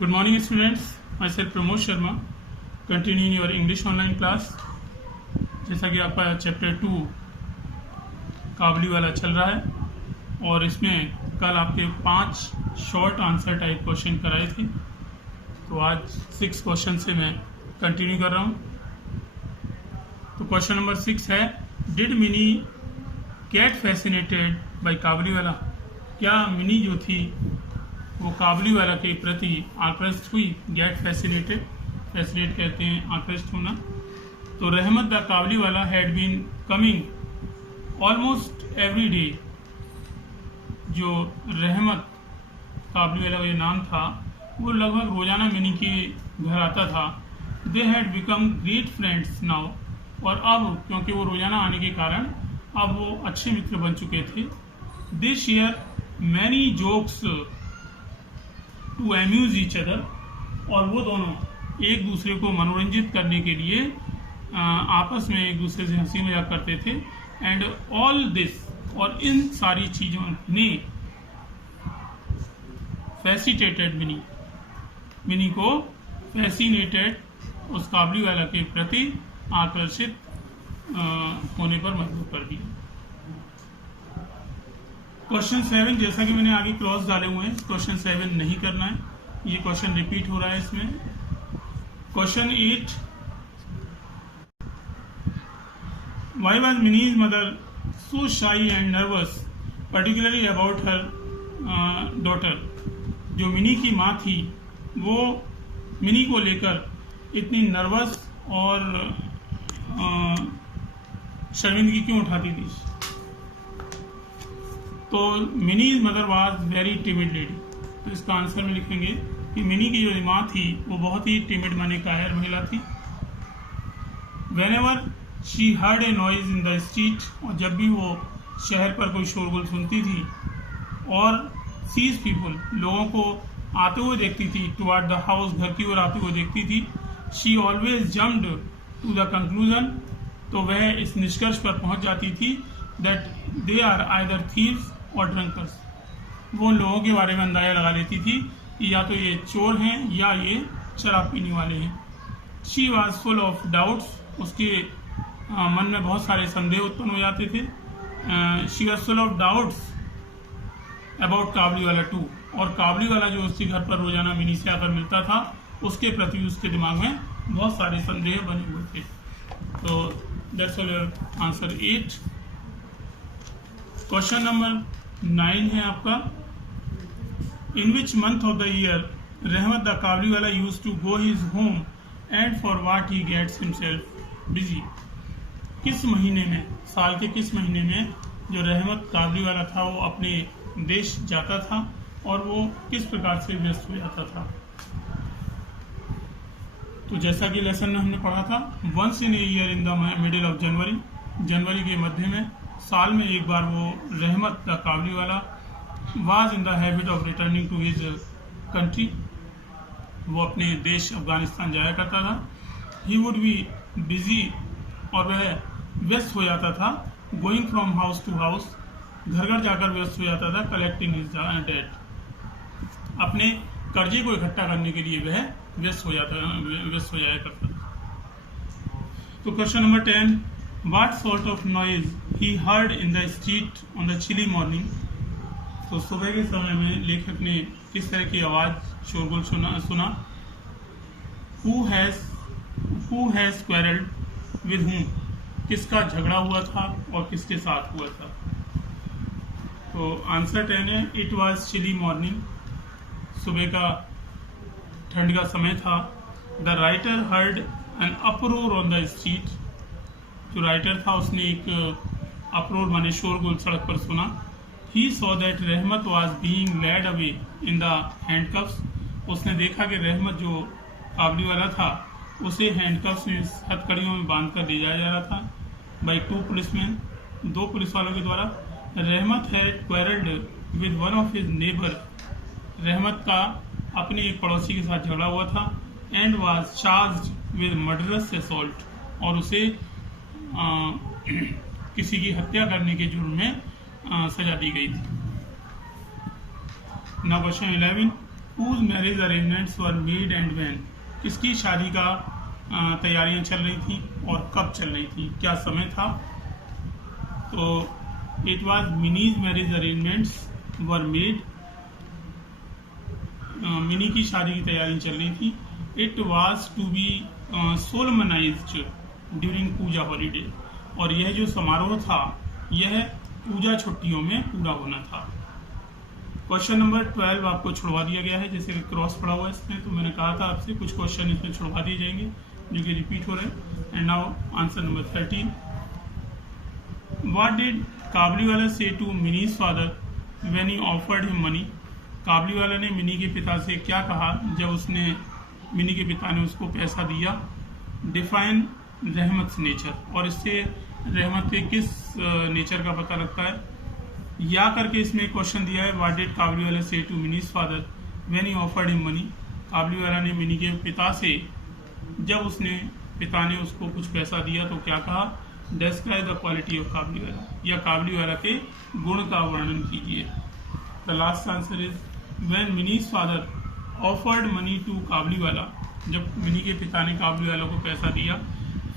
Good morning, students. Myself Pramod Sharma. Continuing your English online class. जैसा कि आपका chapter 2 काबली वाला चल रहा है और इसमें कल आपके 5 शॉर्ट आंसर टाइप क्वेश्चन कराए थे, तो आज 6 क्वेश्चन से मैं कंटिन्यू कर रहा हूँ। तो क्वेश्चन नंबर 6 है, did Mini get fascinated by Kabuliwala? क्या मिनी जो थी वो काबली वाला के प्रति आकृष्ट हुई? गेट फैसिनेटेड, फैसिनेट कहते हैं आकृष्ट होना। तो रहमत the Kabuliwala had been coming almost every day. जो रहमत काबली वाला ये नाम था, वो लगभग रोजाना मिनी के घर आता था। They had become great friends now, और अब क्योंकि वो रोजाना आने के कारण अब वो अच्छे मित्र बन चुके थे। They share many jokes to amuse each other, और वो दोनों एक दूसरे को मनोरंजित करने के लिए आपस में एक दूसरे से हंसी मजाक करते थे। एंड ऑल दिस, और इन सारी चीजों ने फैसिनेटेड मिनी को फैसिनेटेड उस काबली वाला के प्रति आकर्षित होने पर मजबूर कर दिया। क्वेश्चन 7, जैसा कि मैंने आगे क्रॉस डाले हुए हैं, क्वेश्चन 7 नहीं करना है, ये क्वेश्चन रिपीट हो रहा है इसमें। Question 8, why was Minnie's mother so shy and nervous, particularly about her daughter? जो मिनी की माँ थी वो मिनी को लेकर इतनी नर्वस और शर्मिंदगी क्यों उठाती थी? तो minis mother was very timid lady. तो इसका आंसर में लिखेंगे कि मिनी की जो माँ थी वो बहुत ही टिमिड माने कायर महिला थी। Whenever she heard a noise in the street, और जब भी वो शहर पर कोई शोरगुल सुनती थी और sees people, लोगों को आते हुए देखती थी, toward the house, घर की ओर आते हुए देखती थी, she always jumped to the conclusion, तो वह इस निष्कर्ष पर पहुंच जाती थी that they are either thieves or drunkards। वो उन लोगों के बारे में अंदाजा लगा लेती थी कि या तो ये चोर हैं या ये शराब पीने वाले हैं। She was full of doubts, उसके मन में बहुत सारे संदेह उत्पन्न हो जाते थे। She was full of doubts about काबली वाला टू, और काबली वाला जो उसके घर पर रोजाना मिनी से आकर मिलता था, उसके प्रति उसके दिमाग में बहुत सारे संदेह बने हुए थे। तो that's all your answer 8। Question number 9 है आपका, in which month of the year Rahmat the Kabuliwala used to go his home and for what he gets himself busy? किस महीने में, साल के किस महीने में जो रहमत काबली वाला था वो अपने देश जाता था और वो किस प्रकार से व्यस्त हो जाता था? तो जैसा कि लेसन में हमने पढ़ा था, once in a year in the middle of January के मध्य में, साल में एक बार वो रहमत the Kabuliwala was in the habit of returning to his country, वो अपने देश अफगानिस्तान जाया करता था। ही वुड बी बिजी, और वह व्यस्त हो जाता था, going from house to house, घर घर जाकर व्यस्त हो जाता था, कलेक्टिंग हिज डेट, अपने कर्जे को इकट्ठा करने के लिए वह व्यस्त हो जाया करता था। तो question number 10, what sort of noise he heard in the street on the chilli morning? तो सुबह के समय में लेखक ने किस तरह की आवाज, शोरगुल सुना? Who has quarrelled with whom? किसका झगड़ा हुआ था और किसके साथ हुआ था? तो आंसर 10 है, इट वॉज चिली मॉर्निंग, सुबह का ठंड का समय था। The writer heard an uproar on the street, जो राइटर था उसने एक अपरोर माने शोरगुल सड़क पर सुना। He saw that Rahmat was being led away in the handcuffs, उसने देखा कि रहमत जो काबली वाला था उसे हैंडकफ्स में, हथकड़ियों में बांध कर ले जाया जा रहा था, बाई 2 पुलिसमैन, 2 पुलिस वालों के द्वारा। Rahmat had quarrelled with one of his neighbour, Rahmat का अपने एक पड़ोसी के साथ झगड़ा हुआ था। And was charged with murderous assault, और उसे किसी की हत्या करने के जुर्म में सजा दी गई थी। Now question 11, whose marriage arrangements were made and when, किसकी शादी का तैयारियां चल रही थी और कब चल रही थी, क्या समय था। तो it was Mini's marriage arrangements were made, Mini की शादी की तैयारी चल रही थी। It was to be solemnised during puja holiday, और यह जो समारोह था यह पूजा छुट्टियों में पूरा होना था। क्वेश्चन नंबर 12 आपको छुड़वा दिया गया है, जैसे क्रॉस पड़ा हुआ है इसमें, तो मैंने कहा था आपसे कुछ क्वेश्चन इसमें छुड़वा दिए जाएंगे जो कि रिपीट हो रहे हैं। And now answer number 13, what did Kabuliwala say to Mini's father when he offered him money. Kabuliwala ने मिनी के पिता से क्या कहा जब उसने मिनी के पिता ने उसको पैसा दिया। डिफाइन रहमत नेचर, और इससे रहमत के किस नेचर का पता लगता है। या करके इसमें क्वेश्चन दिया है, what did Kabuliwala say to Mini's father when he offered him money. Kabuliwala ने मिनी के पिता से जब उसने पिता ने उसको कुछ पैसा दिया तो क्या कहा। Describe the quality of Kabuliwala, या काबलीवाला के गुण का वर्णन कीजिए। The last answer is when Mini's father offered money to Kabuliwala, जब मिनी के पिता ने काबलीवाला को पैसा दिया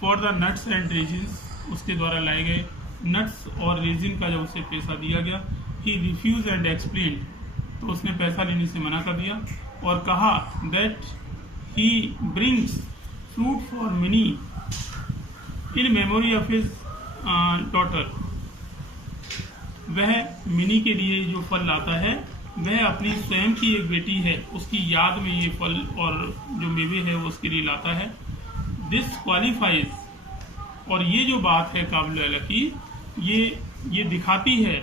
for the nuts and raisins, उसके द्वारा लाए गए नट्स और रेजिन का जब उसे पैसा दिया गया। ही रिफ्यूज एंड एक्सप्लेन, तो उसने पैसा लेने से मना कर दिया और कहा that he brings fruit for mini in memory of his daughter, वह मिनी के लिए जो फल लाता है वह अपनी स्वयं की एक बेटी है उसकी याद में ये फल और जो मेवे है वो उसके लिए लाता है। दिस क्वालिफाइज, और ये जो बात है काबलीवाला की, ये दिखाती है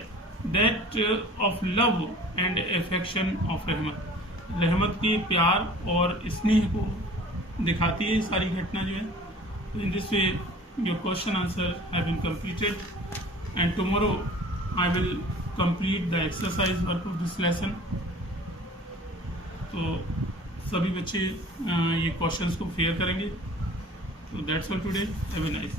that of love and affection of रहमत, रहमत के प्यार और स्नेह को दिखाती है सारी घटना जो है। In this way your question answer have been completed and tomorrow I will complete the exercise work of this lesson. तो सभी बच्चे ये क्वेश्चंस को फेयर करेंगे। So that's all today. Have a nice day.